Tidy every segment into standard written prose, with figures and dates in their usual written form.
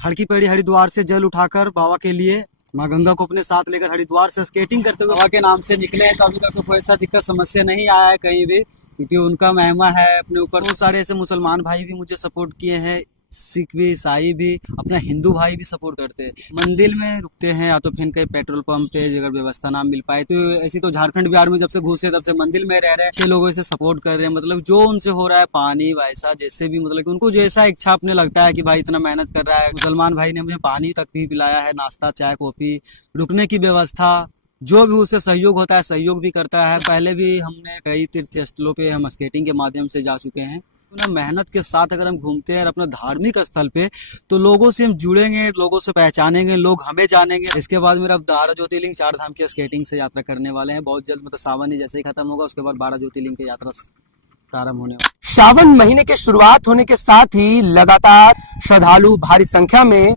हड़की पैड़ी हरिद्वार से जल उठाकर बाबा के लिए माँ गंगा को अपने साथ लेकर हरिद्वार से स्केटिंग करते हुए बाबा के नाम से निकले हैं। तो अभी तक तो कोई ऐसा दिक्कत समस्या नहीं आया है कहीं भी, क्योंकि उनका महिमा है अपने ऊपर। बहुत सारे ऐसे मुसलमान भाई भी मुझे सपोर्ट किए हैं, सिख भी, ईसाई भी, अपना हिंदू भाई भी सपोर्ट करते हैं। मंदिर में रुकते हैं या तो फिर कहीं पेट्रोल पंप पे अगर व्यवस्था ना मिल पाए तो ऐसी तो झारखंड बिहार में जब से घुसे तब से मंदिर में रह रहे हैं, 6 लोगों से सपोर्ट कर रहे हैं। मतलब जो उनसे हो रहा है पानी वैसा जैसे भी, मतलब कि उनको जैसा इच्छा अपने लगता है कि भाई इतना मेहनत कर रहा है। मुसलमान भाई ने मुझे पानी तक भी पिलाया है, नाश्ता चाय कॉफी, रुकने की व्यवस्था, जो भी उससे सहयोग होता है सहयोग भी करता है। पहले भी हमने कई तीर्थ स्थलों पे हम स्केटिंग के माध्यम से जा चुके हैं। ना मेहनत के साथ अगर हम घूमते हैं अपना धार्मिक स्थल पे तो लोगों से हम जुड़ेंगे, लोगों से पहचानेंगे, लोग हमें जानेंगे। इसके बाद मेरा 12 ज्योतिर्लिंग 4 धाम की स्केटिंग से यात्रा करने वाले हैं बहुत जल्द। मतलब सावन ही जैसे ही खत्म होगा उसके बाद 12 ज्योतिर्लिंग की यात्रा प्रारंभ होने वाली। सावन महीने के शुरुआत होने के साथ ही लगातार श्रद्धालु भारी संख्या में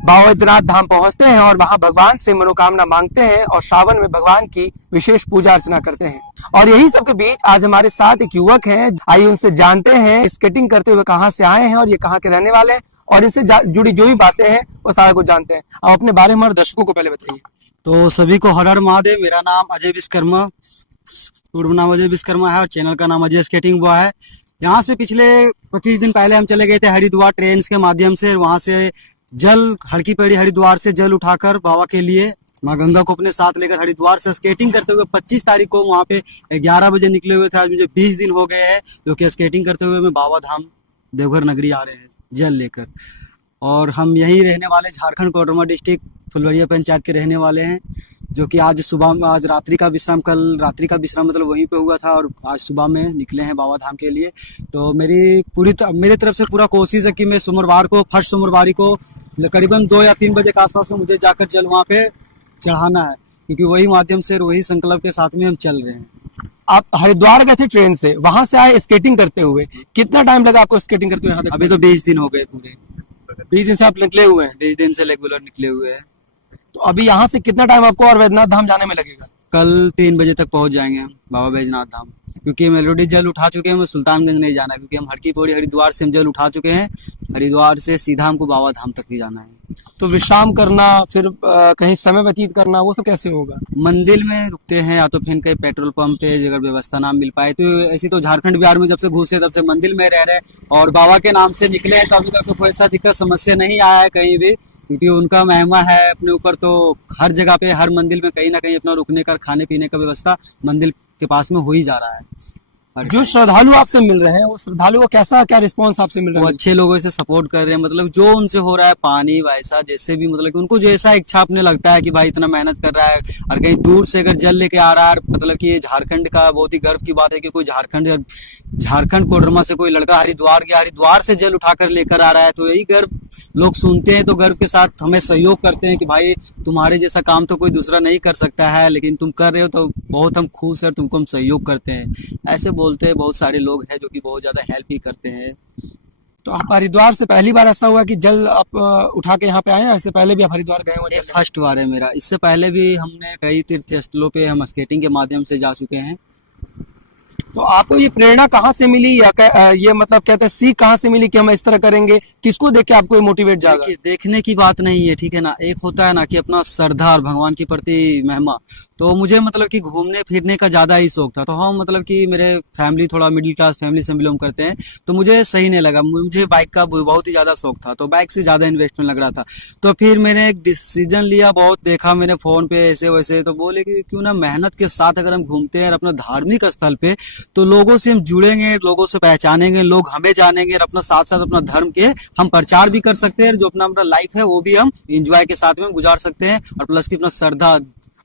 बाबा बैद्यनाथ धाम पहुंचते हैं और वहां भगवान से मनोकामना मांगते हैं और सावन में भगवान की विशेष पूजा अर्चना करते हैं। और यही सब के बीच आज हमारे साथ एक युवक हैं, आइए उनसे जानते हैं स्केटिंग करते हुए कहां से आए हैं और ये कहां के रहने वाले हैं और इनसे जुड़ी जो भी बातें हैं वो सारा कुछ जानते हैं। आप अपने बारे में हमारे दर्शकों को पहले बताइए। तो सभी को हर हर महादेव। मेरा नाम अजय विश्वकर्मा, पूर्ण नाम अजय विश्वकर्मा है और चैनल का नाम अजय स्केटिंग बॉय है। यहाँ से पिछले 25 दिन पहले हम चले गए थे हरिद्वार ट्रेन के माध्यम से। वहां से जल हड़की पैड़ी हरिद्वार से जल उठाकर बाबा के लिए माँ गंगा को अपने साथ लेकर हरिद्वार से स्केटिंग करते हुए 25 तारीख को वहाँ पे 11 बजे निकले हुए थे। आज मुझे 20 दिन हो गए हैं जो कि स्केटिंग करते हुए मैं बाबा धाम देवघर नगरी आ रहे हैं जल लेकर। और हम यहीं रहने वाले, झारखंड कोडरमा डिस्ट्रिक्ट फुलवरिया पंचायत के रहने वाले हैं। जो कि आज सुबह, आज रात्रि का विश्राम, कल रात्रि का विश्राम मतलब वहीं पे हुआ था और आज सुबह में निकले हैं बाबा धाम के लिए। तो मेरी तरफ से पूरा कोशिश है कि मैं सोमवार को, फर्स्ट सोमवारी को करीबन 2 या 3 बजे के आसपास में मुझे जाकर जल वहाँ पे चढ़ाना है, क्योंकि वही माध्यम से, वही संकल्प के साथ में हम चल रहे हैं। आप हरिद्वार गए थे ट्रेन से, वहां से आए स्केटिंग करते हुए, कितना टाइम लगा आपको स्केटिंग करते हुए यहाँ तक? अभी तो 20 दिन हो गए पूरे। 20 दिन से आप निकले हुए हैं? 20 दिन से रेगुलर निकले हुए हैं। तो अभी यहाँ से कितना टाइम आपको और बैद्यनाथ धाम जाने में लगेगा? कल 3 बजे तक पहुंच जाएंगे हम बाबा बैजनाथ धाम, क्योंकि मेलोडी जल उठा चुके हैं। सुल्तानगंज नहीं जाना है, क्योंकि हम हड़की पौड़ी हरिद्वार से हम जल उठा चुके हैं। हरिद्वार से सीधा हमको बाबा धाम तक ही जाना है। तो विश्राम करना, फिर कहीं समय व्यतीत करना, वो सब कैसे होगा? मंदिर में रुकते हैं या तो फिर कहीं पेट्रोल पंप पे अगर व्यवस्था ना मिल पाए तो ऐसी तो झारखंड बिहार में जब से घुसे तब से मंदिर में रह रहे हैं और बाबा के नाम से निकले हैं। तो अभी तक तो कोई ऐसा दिक्कत समस्या नहीं आया है कहीं भी, क्योंकि उनका महिमा है अपने ऊपर। तो हर जगह पे, हर मंदिर में कहीं ना कहीं अपना रुकने का, खाने पीने का व्यवस्था मंदिर के पास में हो ही जा रहा है। जो श्रद्धालु आपसे मिल रहे हैं वो श्रद्धालु का क्या रिस्पांस आपसे मिल रहा वो है? अच्छे लोगों से सपोर्ट कर रहे हैं। मतलब जो उनसे हो रहा है पानी वैसा जैसे भी, मतलब कि उनको जैसा इच्छा अपने लगता है कि भाई इतना मेहनत कर रहा है और कहीं दूर से अगर जल लेके आ रहा है, मतलब कि ये झारखंड का बहुत ही गर्व की बात है कि कोई झारखंड कोडरमा से कोई लड़का हरिद्वार गया, हरिद्वार से जल उठाकर लेकर आ रहा है। तो यही गर्व लोग सुनते हैं तो गर्व के साथ हमें सहयोग करते हैं कि भाई तुम्हारे जैसा काम तो कोई दूसरा नहीं कर सकता है, लेकिन तुम कर रहे हो तो बहुत हम खुश हैं, तुमको हम सहयोग करते हैं। ऐसे बोलते हैं बहुत सारे लोग हैं जो कि बहुत ज्यादा हेल्प भी करते हैं। तो आप हरिद्वार से पहली बार ऐसा हुआ कि जल आप उठा के यहाँ पे आए हैं? इससे पहले भी आप हरिद्वार गए हो? ये फर्स्ट बार है मेरा। इससे पहले भी हमने कई तीर्थ स्थलों पे हम स्केटिंग के माध्यम से जा चुके हैं। तो आपको ये प्रेरणा कहाँ से मिली या ये मतलब कहते हैं सीख कहाँ से मिली कि हम इस तरह करेंगे? किसको देख के आपको ये मोटिवेट जागा? देखने की बात नहीं है, ठीक है ना। एक होता है ना कि अपना श्रद्धा और भगवान के प्रति महिमा। तो मुझे मतलब कि घूमने फिरने का ज्यादा ही शौक था। तो हाँ, मतलब कि मेरे फैमिली थोड़ा मिडिल क्लास फैमिली से बिलोंग करते हैं, तो मुझे सही नहीं लगा। मुझे बाइक का बहुत ही ज्यादा शौक था, तो बाइक से ज्यादा इन्वेस्टमेंट लग रहा था। तो फिर मैंने एक डिसीजन लिया, बहुत देखा मैंने फोन पे ऐसे वैसे, तो बोले कि क्यों ना मेहनत के साथ अगर हम घूमते हैं और अपना धार्मिक स्थल पे तो लोगों से हम जुड़ेंगे, लोगों से पहचानेंगे, लोग हमें जानेंगे और अपना साथ साथ अपना धर्म के हम प्रचार भी कर सकते हैं। जो अपना लाइफ है वो भी हम इंजॉय के साथ में गुजार सकते हैं और प्लस की अपना श्रद्धा,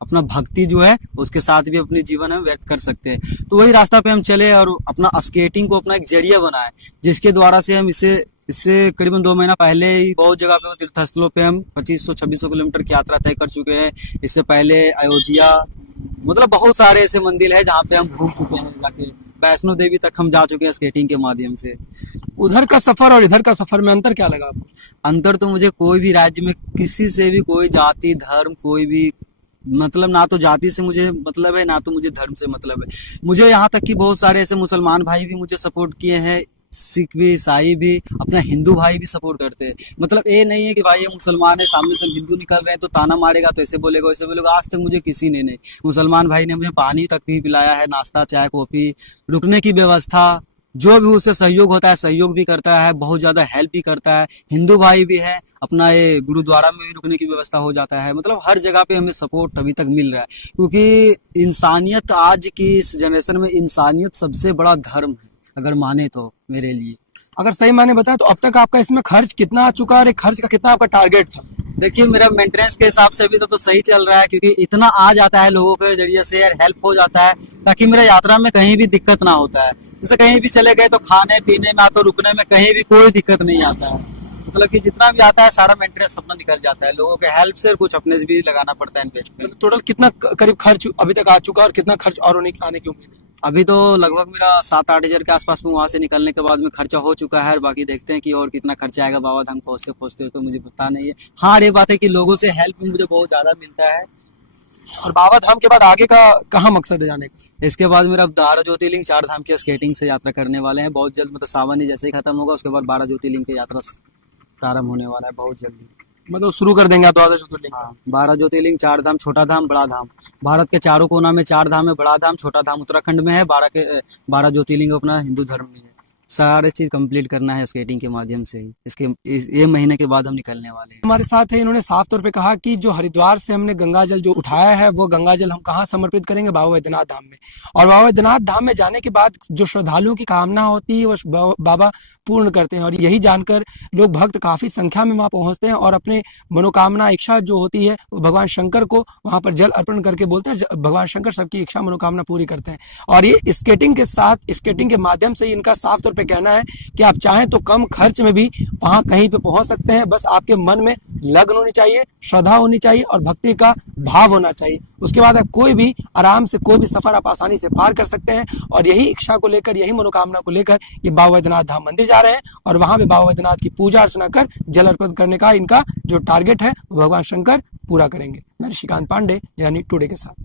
अपना भक्ति जो है उसके साथ भी अपने जीवन में व्यक्त कर सकते हैं। तो वही रास्ता पे हम चले और अपना स्केटिंग को अपना एक जरिया बनाए, जिसके द्वारा से हम इससे करीबन 2 महीना पहले ही बहुत जगह पे तीर्थस्थलों पे हम 2500-2600 किलोमीटर की यात्रा तय कर चुके हैं। इससे पहले अयोध्या, मतलब बहुत सारे ऐसे मंदिर है जहाँ पे हम घूम चुके हैं। जाके वैष्णो देवी तक हम जा चुके हैं स्केटिंग के माध्यम से। उधर का सफर और इधर का सफर में अंतर क्या लगा आपको? अंतर तो मुझे कोई भी राज्य में किसी से भी कोई जाति धर्म कोई भी मतलब, ना तो जाति से मुझे मतलब है ना तो मुझे धर्म से मतलब है। मुझे यहाँ तक कि बहुत सारे ऐसे मुसलमान भाई भी मुझे सपोर्ट किए हैं, सिख भी, ईसाई भी, अपना हिंदू भाई भी सपोर्ट करते हैं। मतलब ये नहीं है कि भाई ये मुसलमान है, सामने से हम हिंदू निकल रहे हैं तो ताना मारेगा, तो ऐसे बोलेगा वैसे बोलेगा। आज तक मुझे किसी ने नहीं, मुसलमान भाई ने मुझे पानी तक भी पिलाया है, नाश्ता, चाय, कॉफी, रुकने की व्यवस्था, जो भी उससे सहयोग होता है सहयोग भी करता है, बहुत ज्यादा हेल्प भी करता है। हिंदू भाई भी है, अपना ये गुरुद्वारा में भी रुकने की व्यवस्था हो जाता है। मतलब हर जगह पे हमें सपोर्ट अभी तक मिल रहा है, क्योंकि इंसानियत, आज की इस जनरेशन में इंसानियत सबसे बड़ा धर्म है, अगर माने तो मेरे लिए। अगर सही माने बताएं तो अब तक आपका इसमें खर्च कितना आ चुका है और एक खर्च का कितना आपका टारगेट था? देखिए, मेरा मेंटेनेंस के हिसाब से अभी तो सही चल रहा है, क्योंकि इतना आ जाता है लोगों के जरिए से, यार हेल्प हो जाता है, ताकि मेरा यात्रा में कहीं भी दिक्कत ना होता है। जैसे कहीं भी चले गए तो खाने पीने में तो रुकने में कहीं भी कोई दिक्कत नहीं आता है। मतलब कि जितना भी आता है सारा मेंटेनेंस अपना निकल जाता है, लोगों के हेल्प से, कुछ अपने से भी लगाना पड़ता है इन्वेस्टमेंट। मतलब टोटल कितना करीब खर्च अभी तक आ चुका है और कितना खर्च और आने की उम्मीद है? अभी तो लगभग मेरा 7-8 हजार के आसपास में वहां से निकलने के बाद में खर्चा हो चुका है, और बाकी देखते हैं कि और कितना खर्चा आएगा बाबा धाम पहुंचते पहुंचते, तो मुझे पता नहीं है। हाँ, ये बात है कि लोगों से हेल्प मुझे बहुत ज्यादा मिलता है। और बाबा धाम के बाद आगे का कहाँ मकसद है जाने का? इसके बाद मेरा 12 ज्योतिर्लिंग 4 धाम की स्केटिंग से यात्रा करने वाले हैं बहुत जल्द। मतलब सावन ही जैसे ही खत्म होगा उसके बाद 12 ज्योतिर्लिंग की यात्रा प्रारंभ होने वाला है बहुत जल्दी। मतलब शुरू कर देंगे आप 12 ज्योतिर्लिंग? हाँ, 12 ज्योतिर्लिंग, 4 धाम, छोटा धाम, बड़ा धाम। भारत के चारों कोना में 4 धाम है, बड़ा धाम, छोटा धाम उत्तराखंड में है, 12 ज्योतिर्लिंग अपना हिंदू धर्म में है। सारे चीज कंप्लीट करना है स्केटिंग के माध्यम से ही। ये महीने के बाद हम निकलने वाले हैं। हमारे साथ है, इन्होंने साफ तौर पे कहा कि जो हरिद्वार से हमने गंगा जल जो उठाया है वो गंगा जल हम कहाँ समर्पित करेंगे? बाबा वैद्यनाथ धाम में। और बाबा वैद्यनाथ धाम में जाने के बाद जो श्रद्धालुओं की कामना होती है वो बाबा पूर्ण करते हैं। और यही जानकर लोग भक्त काफी संख्या में वहां पहुंचते हैं और अपने मनोकामना, इच्छा जो होती है वो भगवान शंकर को वहां पर जल अर्पण करके बोलते हैं। भगवान शंकर सबकी इच्छा मनोकामना पूरी करते हैं। और ये स्केटिंग के साथ, स्केटिंग के माध्यम से इनका साफ तौर पे कहना है कि आप चाहें तो कम खर्च में भी वहां कहीं पे पहुंच सकते हैं। बस आपके मन में लगन होनी चाहिए, श्रद्धा होनी चाहिए और भक्ति का भाव होना चाहिए। उसके बाद आप कोई भी आराम से कोई भी सफर आप आसानी से पार कर सकते हैं। और यही इच्छा को लेकर, यही मनोकामना को लेकर ये बाबा वैद्यनाथ धाम मंदिर जा रहे हैं और वहां पे बाबा वैद्यनाथ की पूजा अर्चना कर जल अर्पण करने का इनका जो टारगेट है वो भगवान शंकर पूरा करेंगे। मैं ऋषिकांत पांडे, यानी टुडे के साथ।